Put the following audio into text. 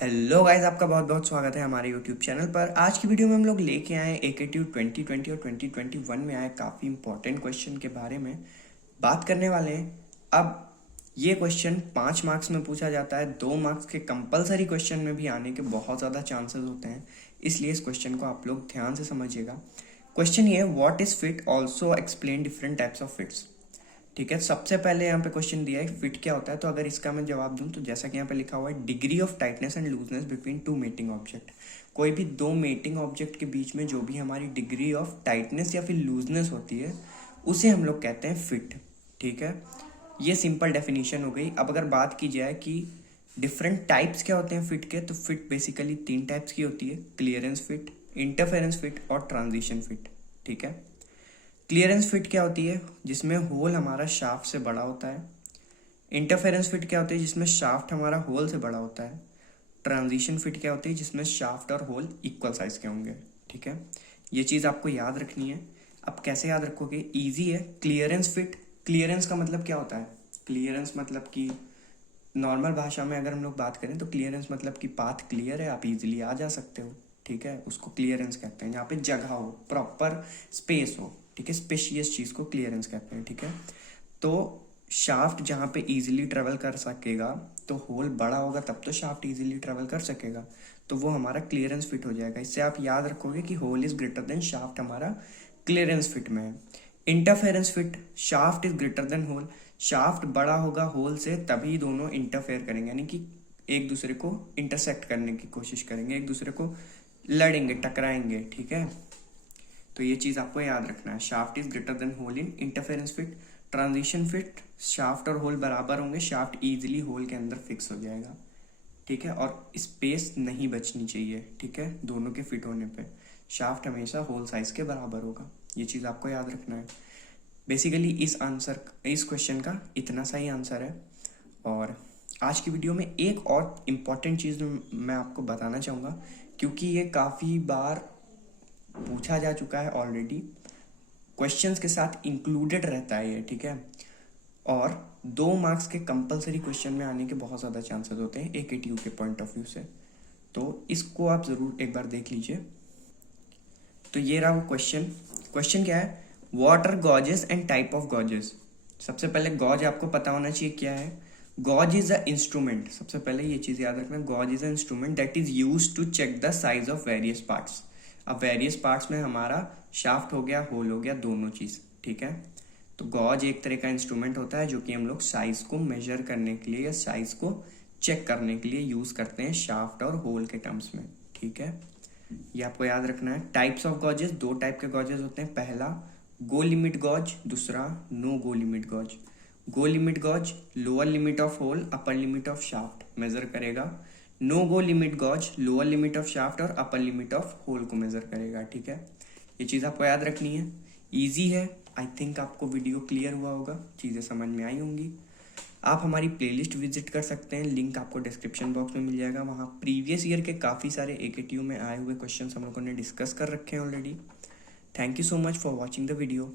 Hello guys, आपका बहुत बहुत स्वागत है हमारे यूट्यूब चैनल पर। आज की वीडियो में हम लोग लेके आए एकेटीयू 2020 और 2021 में आए काफ़ी इंपॉर्टेंट क्वेश्चन के बारे में बात करने वाले हैं। अब ये क्वेश्चन 5 मार्क्स में पूछा जाता है, 2 मार्क्स के कंपलसरी क्वेश्चन में भी आने के बहुत ज़्यादा चांसेस होते हैं, इसलिए इस क्वेश्चन को आप लोग ध्यान से समझिएगा। क्वेश्चन ये है, what is fit, also explain different types of fits. ठीक है, सबसे पहले यहाँ पे क्वेश्चन दिया है फिट क्या होता है। तो अगर इसका मैं जवाब दूं तो जैसा कि यहाँ पे लिखा हुआ है, degree of tightness and looseness between two mating object. कोई भी दो मेटिंग ऑब्जेक्ट के बीच में जो भी हमारी डिग्री ऑफ टाइटनेस या फिर लूजनेस होती है उसे हम लोग कहते हैं फिट। ठीक है, ये सिंपल डेफिनेशन हो गई। अब अगर बात की जाए कि डिफरेंट टाइप्स क्या होते हैं फिट के, तो फिट बेसिकली 3 टाइप्स की होती है, क्लियरेंस फिट, इंटरफेरेंस फिट और ट्रांजिशन फिट। ठीक है, क्लियरेंस फिट क्या होती है, जिसमें होल हमारा शाफ्ट से बड़ा होता है। इंटरफेरेंस फिट क्या होती है, जिसमें शाफ्ट हमारा होल से बड़ा होता है। ट्रांजिशन फिट क्या होती है, जिसमें शाफ्ट और होल इक्वल साइज के होंगे। ठीक है, ये चीज़ आपको याद रखनी है। अब कैसे याद रखोगे, इजी है। क्लियरेंस फिट, क्लियरेंस का मतलब क्या होता है, क्लियरेंस मतलब कि नॉर्मल भाषा में अगर हम लोग बात करें तो क्लियरेंस मतलब कि पाथ क्लियर है, आप इजीली आ जा सकते हो। ठीक है, उसको क्लियरेंस कहते हैं। जहाँ पे जगह हो, प्रॉपर स्पेस हो, ठीक है, स्पेशियस चीज़ को क्लियरेंस कहते हैं। ठीक है, तो शाफ्ट जहाँ पे इजीली ट्रेवल कर सकेगा, तो होल बड़ा होगा तब तो शाफ्ट इजीली ट्रेवल कर सकेगा, तो वो हमारा क्लियरेंस फिट हो जाएगा। इससे आप याद रखोगे कि hole is greater than shaft हमारा क्लियरेंस फिट में है। Interference fit, shaft is greater than hole, shaft बड़ा होगा होल से तभी दोनों इंटरफेयर करेंगे, यानी कि एक दूसरे को इंटरसेक्ट करने की कोशिश करेंगे, एक दूसरे को लड़ेंगे, टकराएंगे। ठीक है, तो ये चीज़ आपको याद रखना है। Shaft is greater than hole in interference fit. Transition fit, shaft और होल बराबर होंगे, शाफ्ट इजीली होल के अंदर फिक्स हो जाएगा। ठीक है, और स्पेस नहीं बचनी चाहिए। ठीक है, दोनों के फिट होने पे शाफ्ट हमेशा होल साइज के बराबर होगा, ये चीज़ आपको याद रखना है। बेसिकली इस क्वेश्चन का इतना सा ही आंसर है। और आज की वीडियो में एक और इम्पॉर्टेंट चीज़ मैं आपको बताना चाहूँगा, क्योंकि ये काफ़ी बार पूछा जा चुका है ऑलरेडी, क्वेश्चंस के साथ इंक्लूडेड रहता है ये। ठीक है, और 2 मार्क्स के कंपलसरी क्वेश्चन में आने के बहुत ज़्यादा चांसेस होते हैं एकेटीयू के पॉइंट ऑफ व्यू से, तो इसको आप ज़रूर एक बार देख लीजिए। तो ये रहा वो क्वेश्चन। क्वेश्चन क्या है, what are gauges and type of gauges. सबसे पहले गॉज आपको पता होना चाहिए क्या है। गॉज इज अ इंस्ट्रूमेंट, सबसे पहले ये चीज़ याद रखना, gauge is a instrument that is use to check the size of various parts. अब वेरियस पार्ट्स में हमारा शाफ्ट हो गया, होल हो गया, दोनों चीज़। ठीक है, तो गॉज एक तरह का इंस्ट्रूमेंट होता है जो कि हम लोग साइज को मेजर करने के लिए या साइज को चेक करने के लिए यूज़ करते हैं शाफ्ट और होल के टर्म्स में। ठीक है, ये आपको याद रखना है। टाइप्स ऑफ गॉजेस, 2 टाइप के गॉजेस होते हैं। पहला गो लिमिट गॉज, दूसरा no go limit gauge. Go limit gauge lower limit of hole, upper limit of shaft measure करेगा। No go limit gauge lower limit of shaft और अपर लिमिट ऑफ होल को measure करेगा। ठीक है, ये चीज़ आपको याद रखनी है। ईजी है, आई थिंक आपको वीडियो क्लियर हुआ होगा, चीज़ें समझ में आई होंगी। आप हमारी प्लेलिस्ट विजिट कर सकते हैं, लिंक आपको डिस्क्रिप्शन बॉक्स में मिल जाएगा। वहाँ प्रीवियस ईयर के काफ़ी सारे एकेटीयू में आए हुए क्वेश्चन हम लोगों ने डिस्कस कर रखे हैं already. Thank you so much for watching the video.